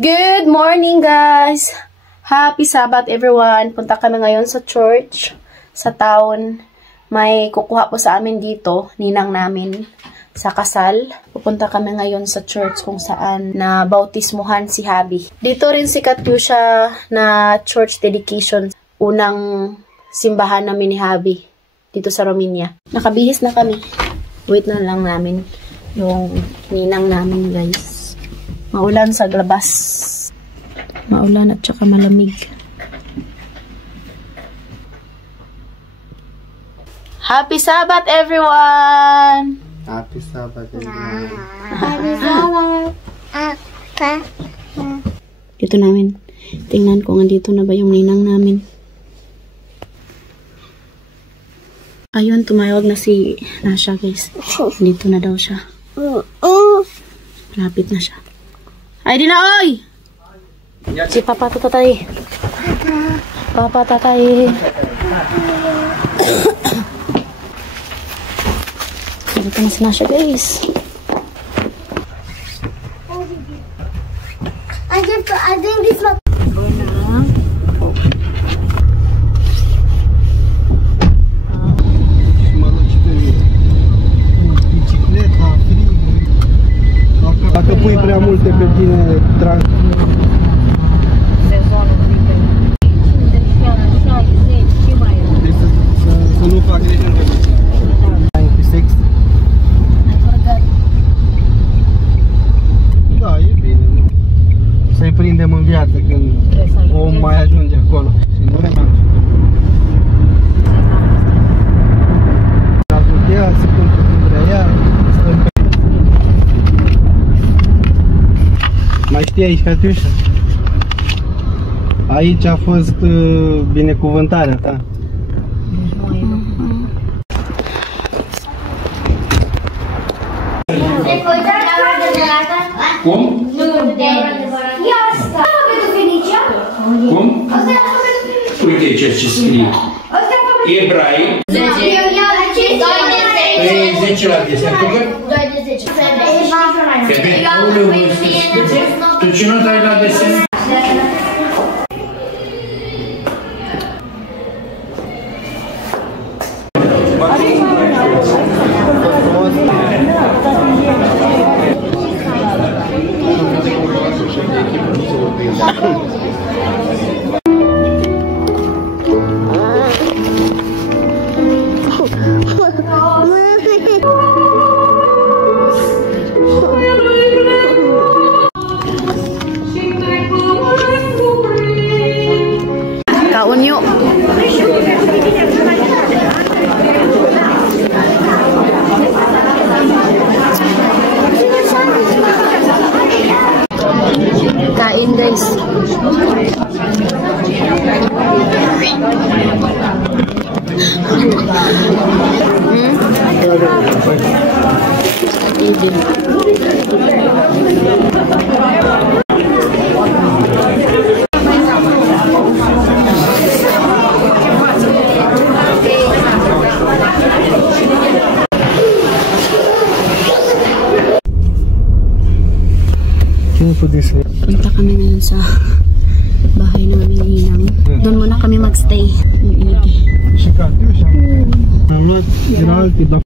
Good morning, guys! Happy Sabbath, everyone! Punta kami ngayon sa church, sa town. May kukuha po sa amin dito, ninang namin, sa kasal. Pupunta kami ngayon sa church kung saan na bautismuhan si Habi. Dito rin sikat po siya na church dedication. Unang simbahan namin ni Habi dito sa Romania. Nakabihis na kami. Wait na lang namin yung ninang namin, guys. Maulan sa labas. Maulan at saka malamig. Happy Sabbath, everyone! Happy Sabbath, everyone. Happy Sabbath. Ito namin. Tingnan ko, andito na ba yung ninang namin. Ayun, tumayawag na si Nasha, guys. Dito na daw siya. Lapit na siya. Ay, di na, oy! Si Papa Tatay. Papa Tatay. Dito na si Nasha, guys. I think this one. Dacă pui prea multe pe tine, trag. Deci să nu fac greșeli pe tine. 96. Da, e bine. Să-i prindem în viață când om mai ajunge acolo. Și nu ne mai ajută să cumpără când vrea ea. Mai știi aici, Catiușa? Aici a fost binecuvântarea ta. Cum? Cum? Uite ce scrie. Ebrei. 10 la 10. Tu ce nu dai la desen? Kaon yuk. Kain, guys. Punta kami ngayon sa bahay namin ninang. Doon muna kami magstay. Și Catiușa. Am luat din alte, dar...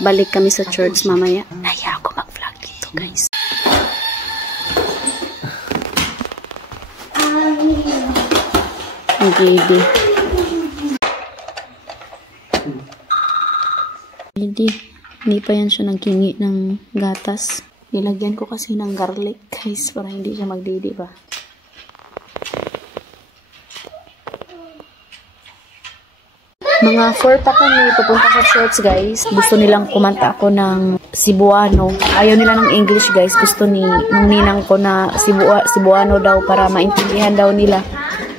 Balik kami sa church mamaya. Naya ako mag-vlog dito, guys. Gigi. Hindi pa yan siya naghingi ng gatas. Nilagyan ko kasi ng garlic, guys, para hindi siya magdidi ba. Mga 4 pa kami pupunta sa church, guys. Gusto nilang kumanta ako ng Cebuano. Ayaw nila ng English, guys. Gusto nung ninang ko na Cebuano daw para maintindihan daw nila.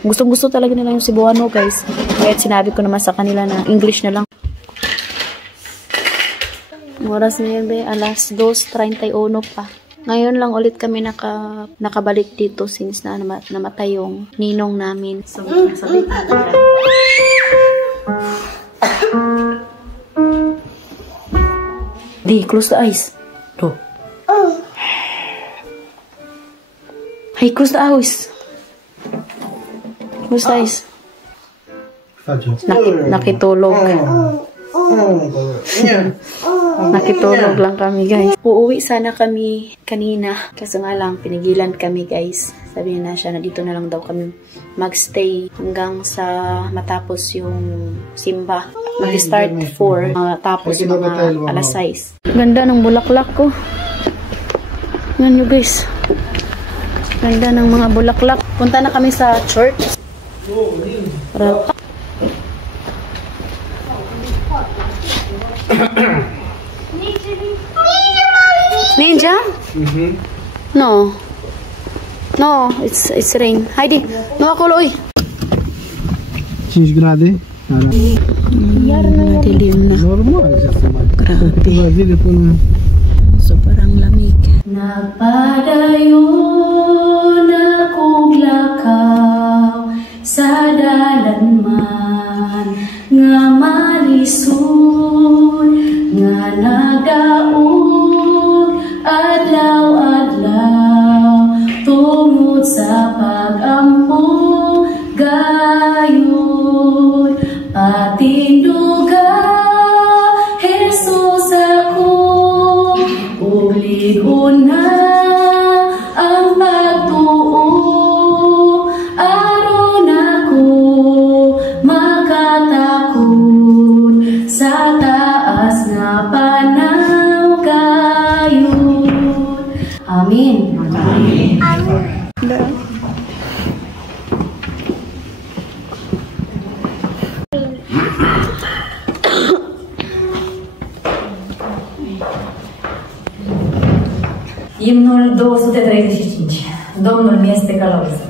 Gusto talaga nila yung Cebuano, guys. Kaya sinabi ko naman sa kanila na English na lang. Oras na yun, alas 2:31 pa. Ngayon lang ulit kami nakabalik dito since na namatay yung ninong namin. So, sabit na talaga. Di, close the eyes. Do. Hey, close the eyes. Close the eyes. Faccio. Nakitulog. Nakitulog lang kami, guys. Uuwi sana kami kanina. Kasi nga lang, pinigilan kami, guys. Sabi na siya na dito na lang daw kami magstay hanggang sa matapos yung simba. Mag-start 4. Matapos mga alas 6. Ganda ng bulaklak ko. Yan nyo, guys. Ganda ng mga bulaklak. Punta na kami sa church. Ninja? No. No, it's rain. Heidi, no ako loy. 5 gradi? Dilim na. Normal. Grabe. Sobrang lamig. Nagpadayon akong lakaw sa dalanman nga malisod nga nagdaog adlaw-adlaw tungod sa pag-ampo gayon patinduga Jesus ako uligon na ang pagtuo aron ako makatakod sa taas nga panaw gayon. Amen. Amen. Imnul 235. Domnul mi este călăuză.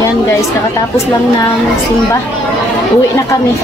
Yan guys, nakatapos lang ng simba. Uwi na kami.